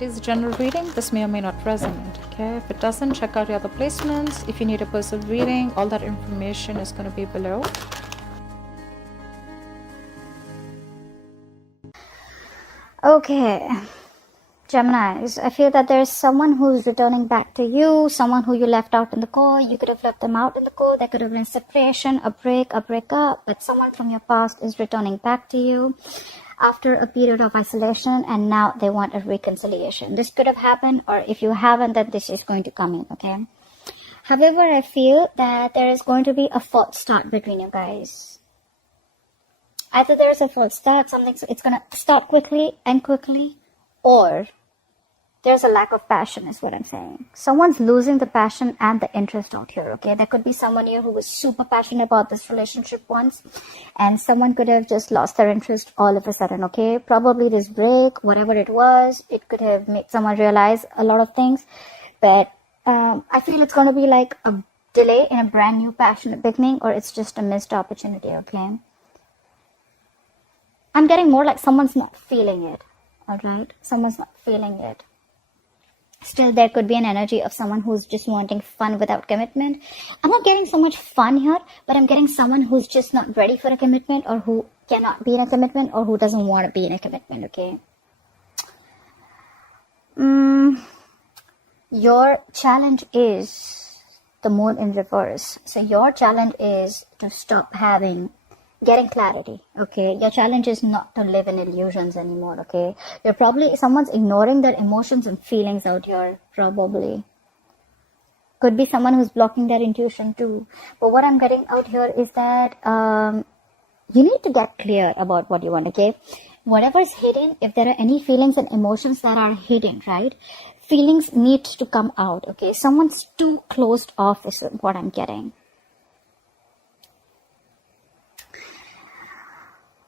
It is a general reading. This may or may not resonate. Okay, if it doesn't, check out your other placements. If you need a personal reading, all that information is going to be below. Okay, Geminis, I feel that there's someone who's returning back to you, someone who you left out in the core. You could have left them out in the core. There could have been separation, a breakup, but someone from your past is returning back to you after a period of isolation, and now they want a reconciliation. This could have happened, or if you haven't, then this is going to come in, okay? However, I feel that there is going to be a false start between you guys. Either there's a false start, it's going to start quickly, or there's a lack of passion is what I'm saying. Someone's losing the passion and the interest out here, okay? There could be someone here who was super passionate about this relationship once, and someone could have just lost their interest all of a sudden, okay? Probably this break, whatever it was, it could have made someone realize a lot of things, but I feel it's going to be like a delay in a brand new passionate beginning, or it's just a missed opportunity, okay? I'm getting more like someone's not feeling it, alright? Someone's not feeling it. Still, there could be an energy of someone who's just wanting fun without commitment. I'm not getting so much fun here, but I'm getting someone who's just not ready for a commitment, or who cannot be in a commitment, or who doesn't want to be in a commitment, okay? Your challenge is the moon in reverse. So your challenge is to stop getting clarity, okay? Your challenge is not to live in illusions anymore, okay? Someone's ignoring their emotions and feelings out here, probably. Could be someone who's blocking their intuition too. But what I'm getting out here is that you need to get clear about what you want, okay? Whatever's hidden, if there are any feelings and emotions that are hidden, right? Feelings need to come out, okay? Someone's too closed off is what I'm getting.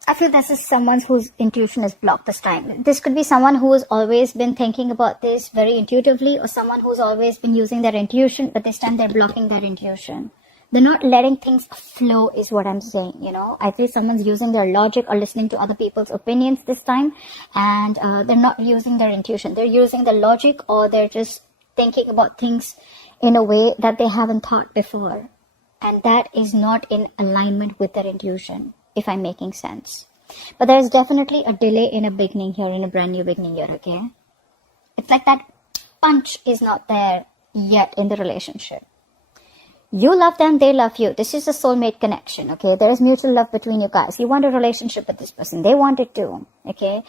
I feel this is someone whose intuition is blocked this time. This could be someone who has always been thinking about this very intuitively, or someone who's always been using their intuition, but this time they're blocking their intuition. They're not letting things flow is what I'm saying, you know. I feel someone's using their logic or listening to other people's opinions this time, and they're not using their intuition. They're using the logic, or they're just thinking about things in a way that they haven't thought before. And that is not in alignment with their intuition, if I'm making sense. But there's definitely a delay in a beginning here, in a brand new beginning here, okay? It's like that punch is not there yet in the relationship. You love them, they love you. This is a soulmate connection, okay? There is mutual love between you guys. You want a relationship with this person. They want it too, okay?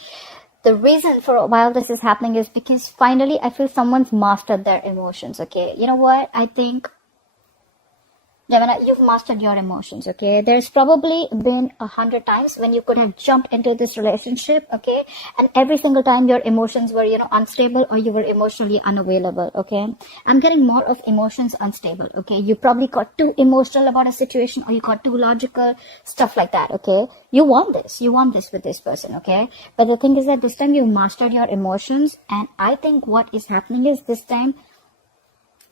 The reason for a while this is happening is because finally I feel someone's mastered their emotions, okay? You know what? I think, Gemini, you've mastered your emotions, okay? There's probably been 100 times when you could have jumped into this relationship, okay? And every single time your emotions were, unstable, or you were emotionally unavailable, okay? I'm getting more of emotions unstable, okay? You probably got too emotional about a situation, or you got too logical, stuff like that, okay? You want this with this person, okay? But the thing is that this time you mastered your emotions, and I think what is happening is this time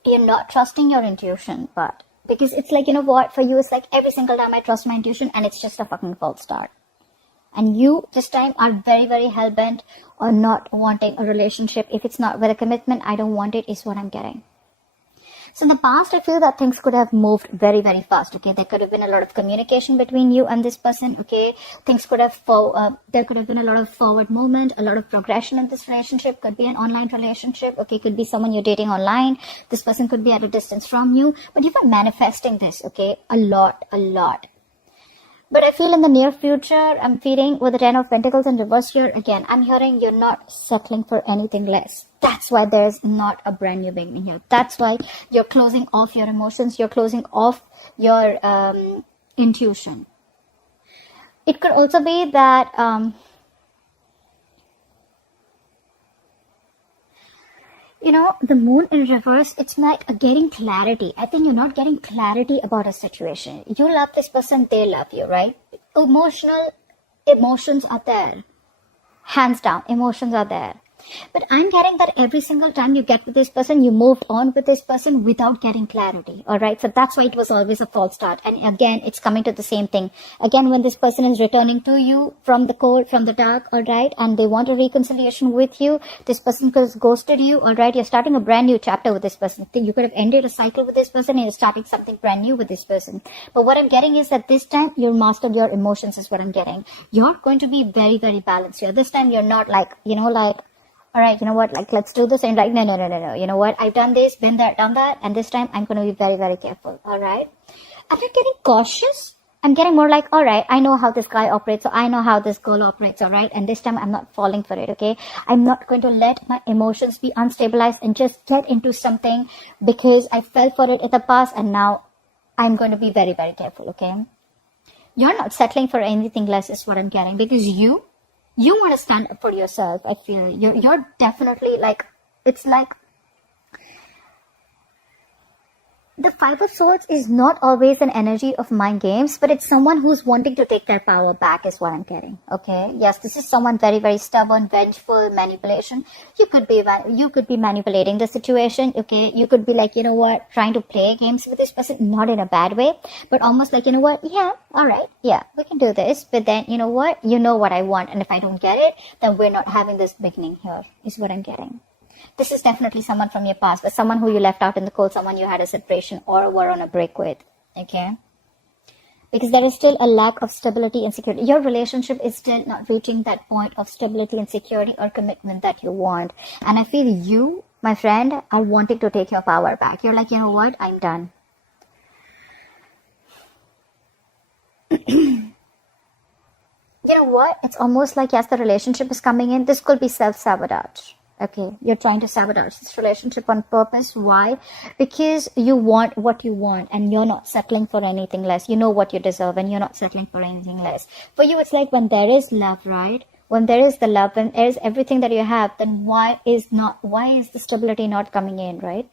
you're not trusting your intuition, but because it's like, you know what, for you, it's like every single time I trust my intuition and it's just a fucking false start. And you, this time, are very, very hell-bent on not wanting a relationship. If it's not with a commitment, I don't want it, is what I'm getting. So in the past, I feel that things could have moved very, very fast, okay? There could have been a lot of communication between you and this person, okay? Things could have, there could have been a lot of forward movement, a lot of progression in this relationship. Could be an online relationship, okay? Could be someone you're dating online. This person could be at a distance from you. But you've been manifesting this, okay? A lot. But I feel in the near future, I'm feeling with the 10 of Pentacles in reverse here, again, I'm hearing you're not settling for anything less. That's why there's not a brand new beginning here. That's why you're closing off your emotions. You're closing off your intuition. It could also be that the moon in reverse, it's like getting clarity. I think you're not getting clarity about a situation. You love this person, they love you, right? Emotions are there. Hands down, emotions are there. But I'm getting that every single time you get with this person, you moved on with this person without getting clarity. All right. So that's why it was always a false start. And again, it's coming to the same thing. Again, when this person is returning to you from the cold, from the dark, all right, and they want a reconciliation with you, this person has ghosted you, all right, you're starting a brand new chapter with this person. You could have ended a cycle with this person and you're starting something brand new with this person. But what I'm getting is that this time you're mastered your emotions is what I'm getting. You're going to be very, very balanced here. This time you're not like, all right, you know what, like, let's do this. And like, no. You know what, I've done this, been there, done that. And this time I'm going to be very, very careful. All right. I'm not getting cautious. I'm getting more like, all right, I know how this guy operates. So I know how this girl operates. All right. And this time I'm not falling for it. Okay. I'm not going to let my emotions be unstabilized and just get into something because I fell for it in the past. And now I'm going to be very, very careful. Okay. You're not settling for anything less is what I'm getting, because you want to stand up for yourself. I feel you're definitely like, it's like the Five of Swords is not always an energy of mind games, but it's someone who's wanting to take their power back is what I'm getting. Okay. Yes, this is someone very, very stubborn, vengeful, manipulation. You could be manipulating the situation. Okay. You could be like, you know what, trying to play games with this person, not in a bad way, but almost like, you know what, yeah, all right, yeah, we can do this. But then, you know what I want. And if I don't get it, then we're not having this beginning here is what I'm getting. This is definitely someone from your past, but someone who you left out in the cold, someone you had a separation or were on a break with, okay? Because there is still a lack of stability and security. Your relationship is still not reaching that point of stability and security or commitment that you want. And I feel you, my friend, are wanting to take your power back. You're like, you know what? I'm done. You know what? It's almost like, yes, the relationship is coming in. This could be self-sabotage. Okay, you're trying to sabotage this relationship on purpose. Why? Because you want what you want and you're not settling for anything less. You know what you deserve and you're not settling for anything less. For you, it's like when there is love, right? When there is the love, when there is everything that you have, then why is the stability not coming in, right?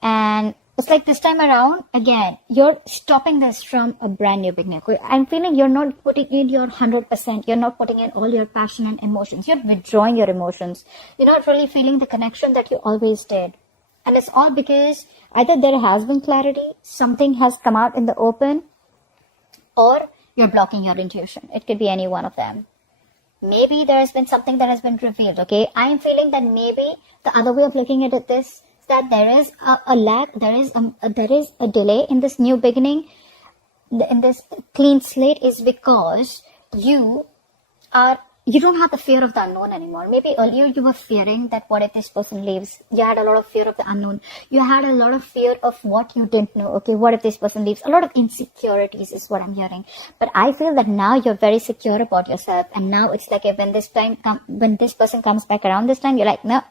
And it's like this time around, again, you're stopping this from a brand new beginning. I'm feeling you're not putting in your 100%. You're not putting in all your passion and emotions. You're withdrawing your emotions. You're not really feeling the connection that you always did. And it's all because either there has been clarity, something has come out in the open, or you're blocking your intuition. It could be any one of them. Maybe there has been something that has been revealed, okay? I'm feeling that maybe the other way of looking at it is that there is a lack, there is a delay in this new beginning, in this clean slate, is because you don't have the fear of the unknown anymore. Maybe earlier you were fearing that what if this person leaves? You had a lot of fear of the unknown. You had a lot of fear of what you didn't know. Okay, what if this person leaves? A lot of insecurities is what I'm hearing. But I feel that now you're very secure about yourself, and now it's like when this person comes back around this time, you're like, no.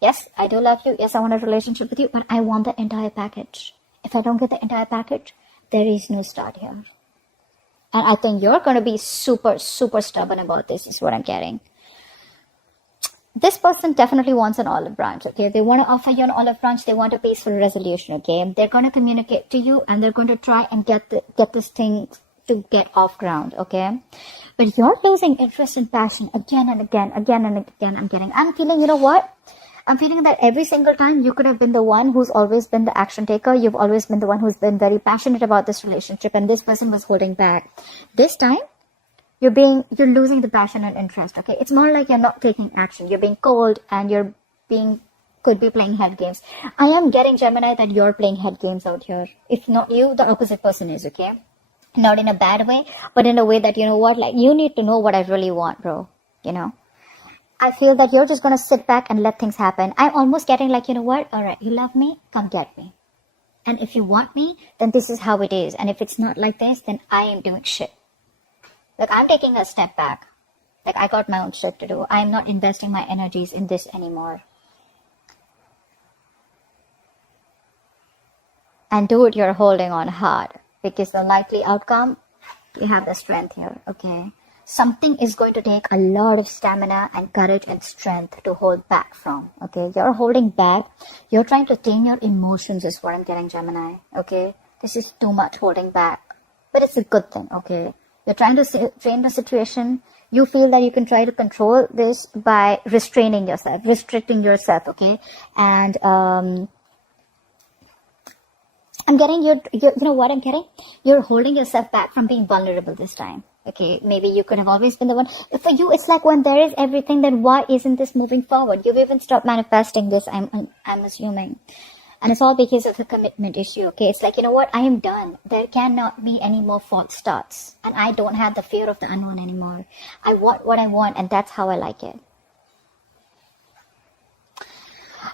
Yes, I do love you. Yes, I want a relationship with you, but I want the entire package. If I don't get the entire package, there is no start here. And I think you're going to be super, super stubborn about this, is what I'm getting. This person definitely wants an olive branch, okay? They want to offer you an olive branch. They want a peaceful resolution, okay? They're going to communicate to you, and they're going to try and get this thing to get off ground, okay? But you're losing interest and passion again and again. I'm feeling, you know what? I'm feeling that every single time you could have been the one who's always been the action taker. You've always been the one who's been very passionate about this relationship, and this person was holding back. This time, you're losing the passion and interest, okay? It's more like you're not taking action. You're being cold, and could be playing head games. I am getting, Gemini, that you're playing head games out here. If not you, the opposite person is, okay? Not in a bad way, but in a way that, you know what, like, you need to know what I really want, bro, you know? I feel that you're just going to sit back and let things happen. I'm almost getting like, you know what? All right, you love me? Come get me. And if you want me, then this is how it is. And if it's not like this, then I am doing shit. Like, I'm taking a step back. Like, I got my own shit to do. I'm not investing my energies in this anymore. And dude, you're holding on hard. Because the likely outcome, you have the strength here, okay? Something is going to take a lot of stamina and courage and strength to hold back from, okay? You're holding back. You're trying to tame your emotions is what I'm getting, Gemini, okay? This is too much holding back. But it's a good thing, okay? You're trying to tame the situation. you feel that you can try to control this by restraining yourself, restricting yourself, okay? And I'm getting you know what I'm getting? You're holding yourself back from being vulnerable this time. Okay, maybe you could have always been the one. For you, it's like when there is everything, then why isn't this moving forward? You've even stopped manifesting this, I'm assuming. And it's all because of the commitment issue, okay? It's like, you know what? I am done. There cannot be any more false starts. And I don't have the fear of the unknown anymore. I want what I want, and that's how I like it.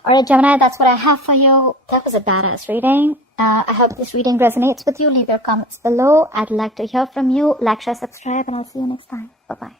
Alright, Gemini, that's what I have for you. That was a badass reading. I hope this reading resonates with you. Leave your comments below. I'd like to hear from you. Like, share, subscribe, and I'll see you next time. Bye-bye.